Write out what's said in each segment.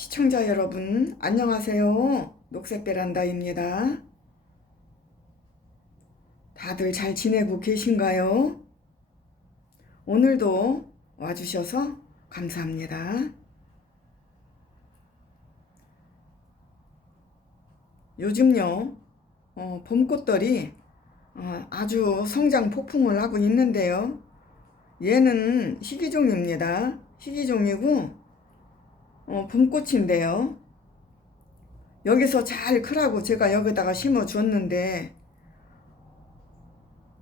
시청자 여러분, 안녕하세요. 녹색 베란다입니다. 다들 잘 지내고 계신가요? 오늘도 와주셔서 감사합니다. 요즘요, 어, 봄꽃들이 어, 아주 성장 폭풍을 하고 있는데요. 얘는 희귀종입니다. 희귀종이고, 어, 봄꽃인데요. 여기서 잘 크라고 제가 여기다가 심어 줬는데,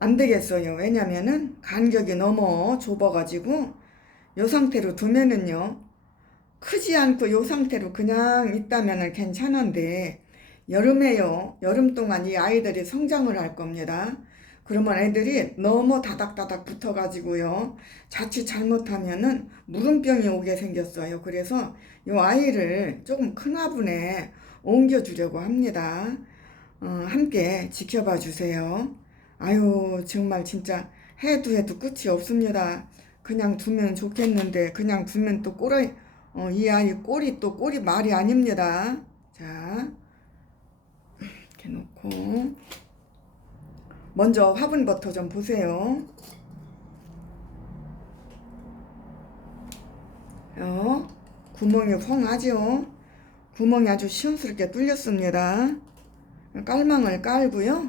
안 되겠어요. 왜냐면은 간격이 너무 좁아가지고, 요 상태로 두면은요, 크지 않고 요 상태로 그냥 있다면은 괜찮은데, 여름에요. 여름 동안 이 아이들이 성장을 할 겁니다. 그러면 애들이 너무 다닥다닥 붙어가지고요. 자칫 잘못하면은 무름병이 오게 생겼어요. 그래서 이 아이를 조금 큰 화분에 옮겨주려고 합니다. 어, 함께 지켜봐 주세요. 아유, 정말 진짜 해도 해도 끝이 없습니다. 그냥 두면 좋겠는데, 그냥 두면 또 꼬리, 어, 이 아이 꼬리 또 꼬리 말이 아닙니다. 자, 이렇게 놓고. 먼저 화분부터 좀 보세요. 어, 구멍이 펑하죠? 구멍이 아주 시원스럽게 뚫렸습니다. 깔망을 깔고요.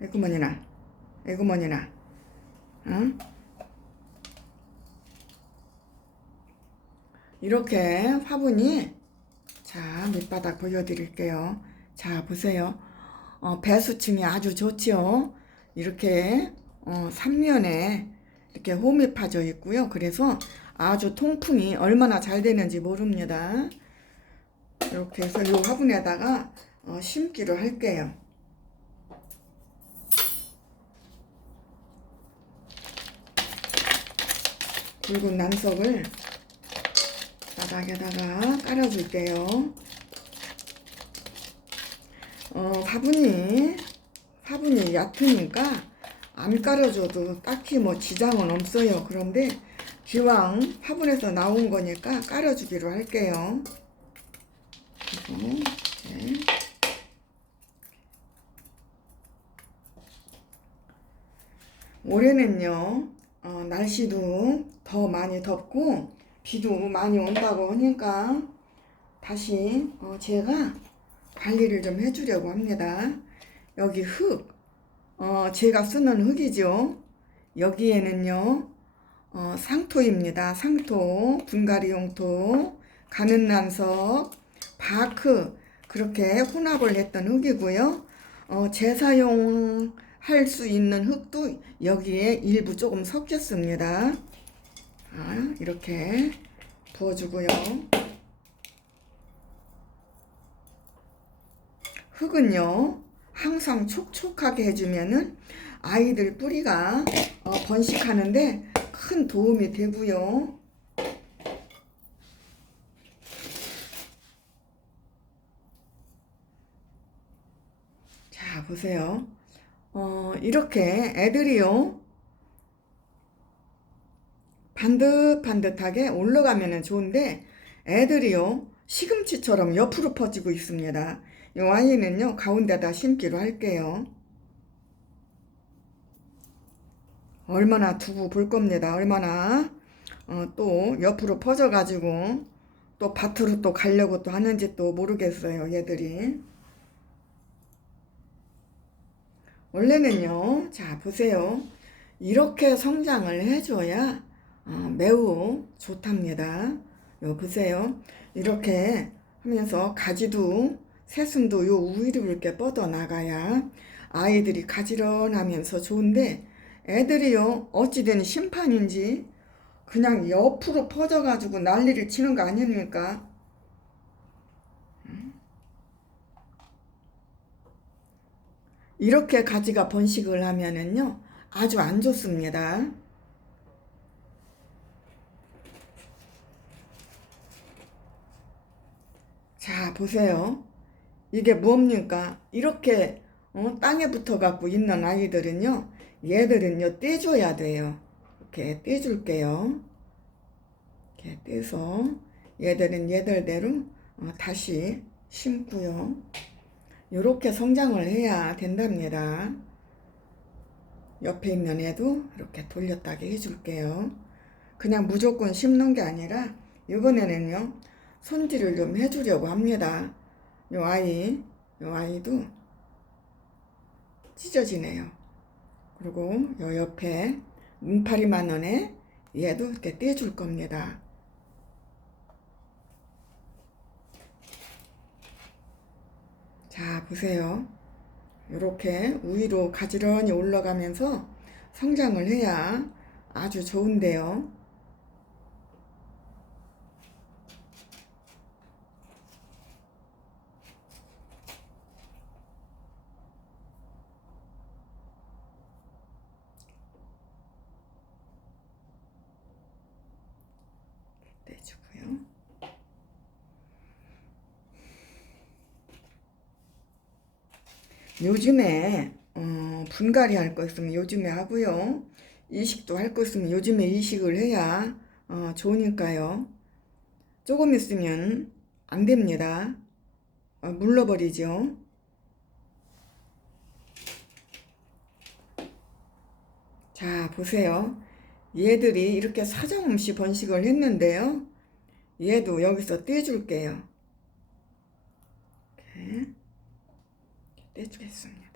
에구머니나, 에구머니나, 어? 이렇게 화분이 자 밑바닥 보여드릴게요. 자 보세요. 어, 배수층이 아주 좋지요. 이렇게 어, 삼면에 이렇게 홈이 파져 있고요. 그래서 아주 통풍이 얼마나 잘 되는지 모릅니다. 이렇게 해서 이 화분에다가 어, 심기로 할게요. 굵은 난석을 바닥에다가 깔아줄게요. 어, 화분이, 화분이 얕으니까 안 깔아줘도 딱히 뭐 지장은 없어요. 그런데 기왕 화분에서 나온 거니까 깔아주기로 할게요. 이렇게. 올해는요, 어, 날씨도 더 많이 덥고 비도 많이 온다고 하니까 다시 어, 제가 관리를 좀 해주려고 합니다. 여기 흙, 어, 제가 쓰는 흙이죠. 여기에는요, 어, 상토입니다. 상토, 분갈이 용토, 가는 난석, 바크, 그렇게 혼합을 했던 흙이고요. 어, 재사용 할 수 있는 흙도 여기에 일부 조금 섞였습니다. 아, 이렇게 부어주고요. 흙은요, 항상 촉촉하게 해주면은 아이들 뿌리가 어, 번식하는데 큰 도움이 되고요. 자, 보세요. 어, 이렇게 애들이요. 반듯반듯하게 올라가면 좋은데 애들이요. 시금치처럼 옆으로 퍼지고 있습니다. 이 와인은요 가운데다 심기로 할게요. 얼마나 두고 볼 겁니다. 얼마나 어, 또 옆으로 퍼져 가지고 또 밭으로 또 가려고 또 하는지 또 모르겠어요. 얘들이 원래는요. 자 보세요. 이렇게 성장을 해줘야 어, 매우 좋답니다. 요 보세요. 이렇게 하면서 가지도 새순도 요 위로 이렇게 뻗어 나가야 아이들이 가지런하면서 좋은데 애들이요 어찌된 심판인지 그냥 옆으로 퍼져가지고 난리를 치는 거 아닙니까? 이렇게 가지가 번식을 하면은요 아주 안 좋습니다. 자 보세요. 이게 뭡니까? 이렇게 어, 땅에 붙어 갖고 있는 아이들은요. 얘들은요 떼줘야 돼요. 이렇게 떼줄게요. 이렇게 떼서 얘들은 얘들대로 어, 다시 심고요. 이렇게 성장을 해야 된답니다. 옆에 있는 애도 이렇게 돌렸다게 해줄게요. 그냥 무조건 심는 게 아니라 이번에는요 손질을 좀 해주려고 합니다. 요 아이, 요 아이도 찢어지네요. 그리고 요 옆에 문파리 만 원에 얘도 이렇게 떼줄 겁니다. 자, 보세요. 이렇게 위로 가지런히 올라가면서 성장을 해야 아주 좋은데요. 요즘에 어, 분갈이 할 거 있으면 요즘에 하고요. 이식도 할 거 있으면 요즘에 이식을 해야 어, 좋으니까요. 조금 있으면 안 됩니다. 어, 물러버리죠. 자, 보세요. 얘들이 이렇게 사정없이 번식을 했는데요. 얘도 여기서 떼줄게요. 이렇게 떼주겠습니다.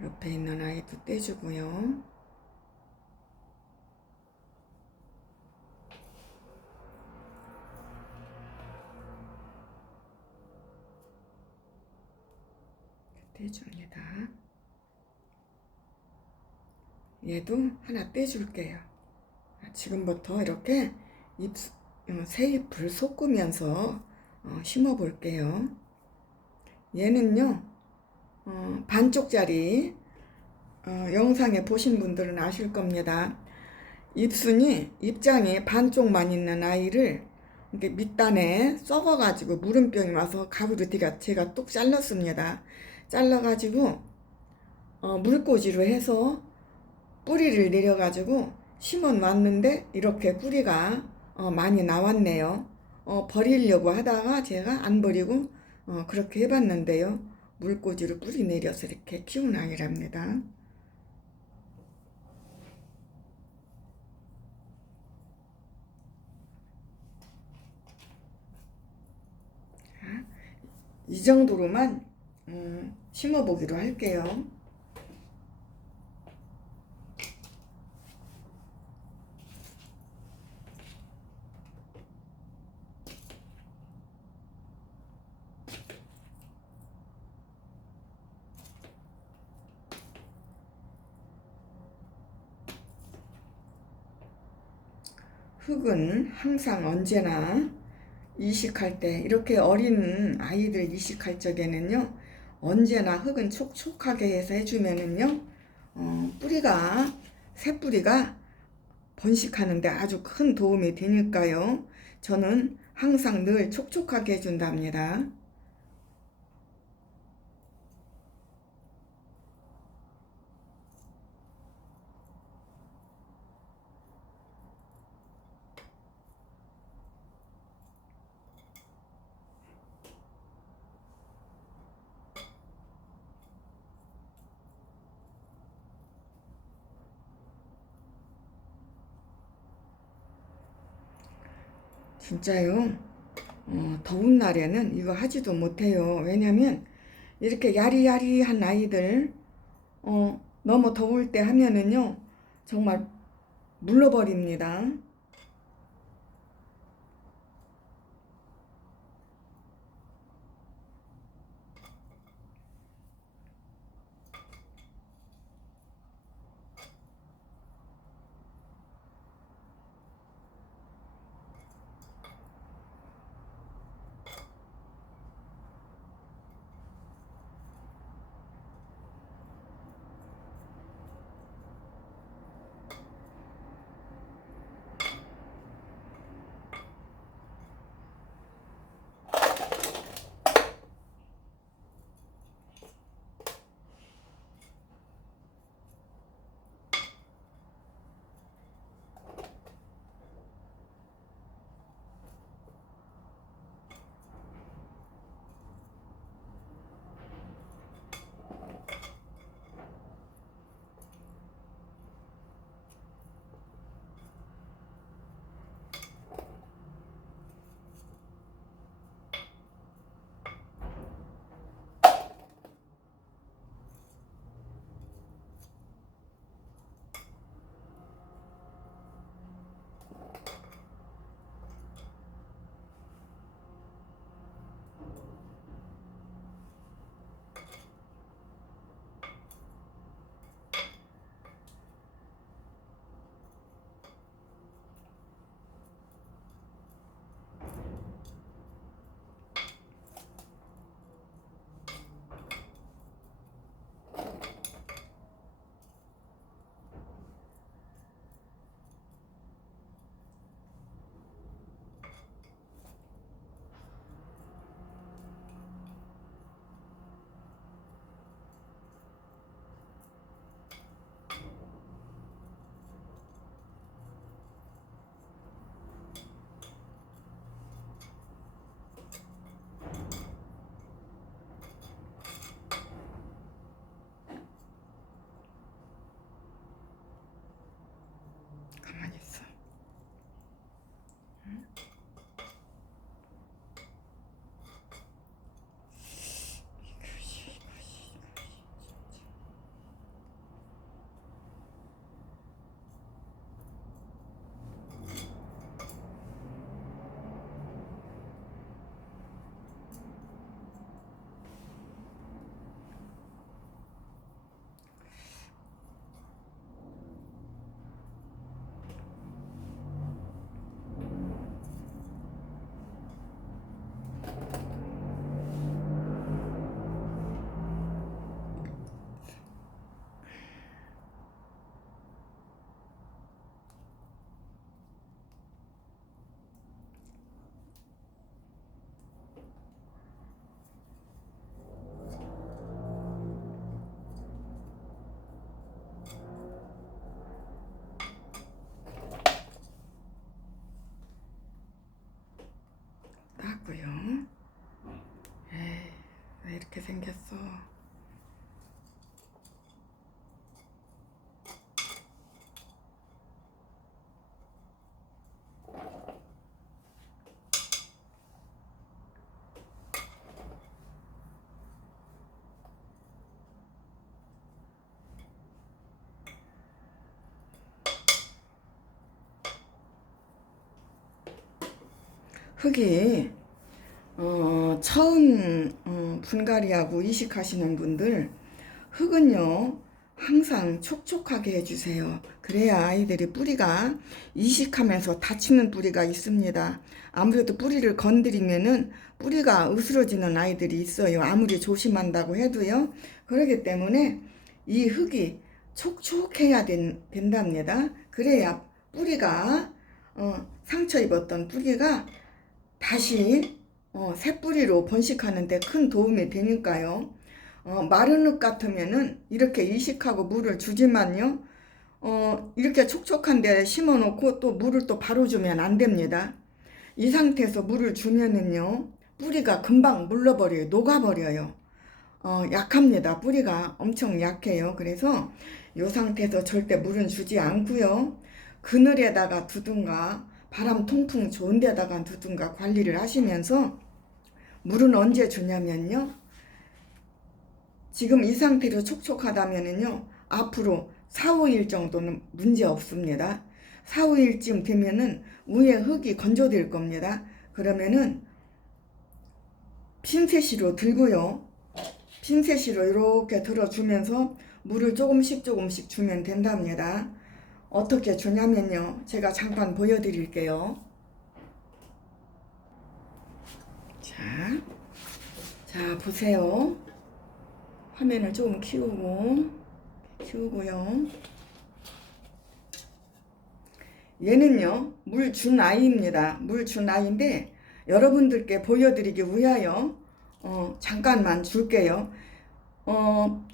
옆에 있는 아이도 떼주고요. 얘도 하나 떼줄게요. 지금부터 이렇게 잎, 어, 새 잎을 섞으면서 어, 심어 볼게요. 얘는요, 어, 반쪽짜리 어, 영상에 보신 분들은 아실 겁니다. 잎순이 입장에 반쪽만 있는 아이를 이렇게 밑단에 썩어가지고 물음병이 와서 가부로 제가, 제가 뚝 잘랐습니다. 잘라가지고 어, 물꽂이로 해서 뿌리를 내려가지고 심어 놨는데 이렇게 뿌리가 어, 많이 나왔네요. 어, 버리려고 하다가 제가 안 버리고 어, 그렇게 해봤는데요. 물꽂이로 뿌리 내려서 이렇게 키운 아이랍니다. 자, 이 정도로만 음, 심어보기로 할게요. 흙은 항상 언제나 이식할 때 이렇게 어린 아이들 이식할 적에는요 언제나 흙은 촉촉하게 해서 해주면은요 어, 뿌리가 새 뿌리가 번식하는데 아주 큰 도움이 되니까요 저는 항상 늘 촉촉하게 해준답니다. 진짜요. 어, 더운 날에는 이거 하지도 못해요. 왜냐면 이렇게 야리야리한 아이들 어, 너무 더울 때 하면은요 정말 물러버립니다. 맛있게 생겼어. 흙이 어, 처음 음, 분갈이하고 이식하시는 분들 흙은요 항상 촉촉하게 해주세요. 그래야 아이들이 뿌리가 이식하면서 다치는 뿌리가 있습니다. 아무래도 뿌리를 건드리면은 뿌리가 으스러지는 아이들이 있어요. 아무리 조심한다고 해도요. 그렇기 때문에 이 흙이 촉촉해야 된, 된답니다. 그래야 뿌리가 어, 상처 입었던 뿌리가 다시 어, 새 뿌리로 번식하는데 큰 도움이 되니까요. 어, 마른 흙 같으면은 이렇게 이식하고 물을 주지만요. 어, 이렇게 촉촉한 데 심어 놓고 또 물을 또 바로 주면 안 됩니다. 이 상태에서 물을 주면은요. 뿌리가 금방 물러버려요. 녹아버려요. 어, 약합니다. 뿌리가 엄청 약해요. 그래서 이 상태에서 절대 물은 주지 않고요. 그늘에다가 두든가 바람 통풍 좋은 데다가 두든가 관리를 하시면서 물은 언제 주냐면요. 지금 이 상태로 촉촉하다면은요. 앞으로 4, 5일 정도는 문제 없습니다. 4, 5일쯤 되면은 위에 흙이 건조될 겁니다. 그러면은 핀셋으로 들고요. 핀셋으로 이렇게 들어주면서 물을 조금씩 조금씩 주면 된답니다. 어떻게 주냐면요. 제가 잠깐 보여드릴게요. 자, 자 보세요. 화면을 조금 키우고 키우고요. 얘는요 물 준 아이입니다. 물 준 아이인데 여러분들께 보여드리기 위하여 어, 잠깐만 줄게요. 어,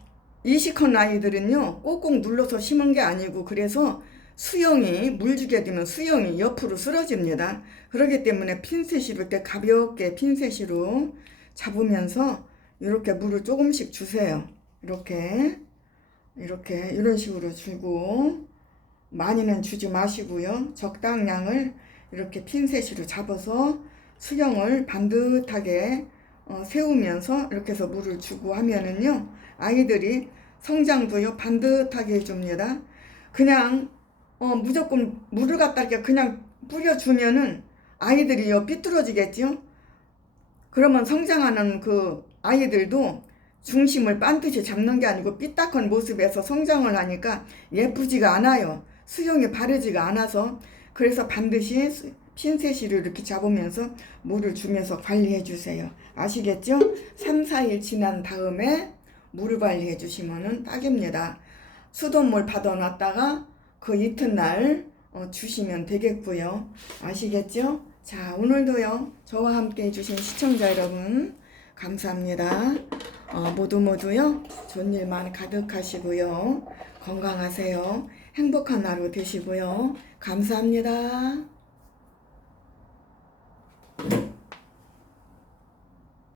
이식한 아이들은요 꼭꼭 눌러서 심은 게 아니고 그래서 수영이 물 주게 되면 수영이 옆으로 쓰러집니다. 그렇기 때문에 핀셋으로 이렇게 가볍게 핀셋으로 잡으면서 이렇게 물을 조금씩 주세요. 이렇게 이렇게 이런 식으로 주고 많이는 주지 마시고요. 적당량을 이렇게 핀셋으로 잡아서 수영을 반듯하게 어, 세우면서 이렇게 해서 물을 주고 하면은요 아이들이 성장도요 반듯하게 해줍니다. 그냥 어, 무조건 물을 갖다 이렇게 그냥 뿌려주면은 아이들이요 삐뚤어지겠죠. 그러면 성장하는 그 아이들도 중심을 반드시 잡는 게 아니고 삐딱한 모습에서 성장을 하니까 예쁘지가 않아요. 수영이 바르지가 않아서 그래서 반드시 수- 핀셋으로 이렇게 잡으면서 물을 주면서 관리해 주세요. 아시겠죠? 3, 4일 지난 다음에 물을 관리해 주시면은 딱입니다. 수돗물 받아놨다가 그 이튿날 어, 주시면 되겠고요. 아시겠죠? 자, 오늘도요. 저와 함께 해주신 시청자 여러분 감사합니다. 어, 모두 모두요. 좋은 일만 가득하시고요. 건강하세요. 행복한 하루 되시고요. 감사합니다.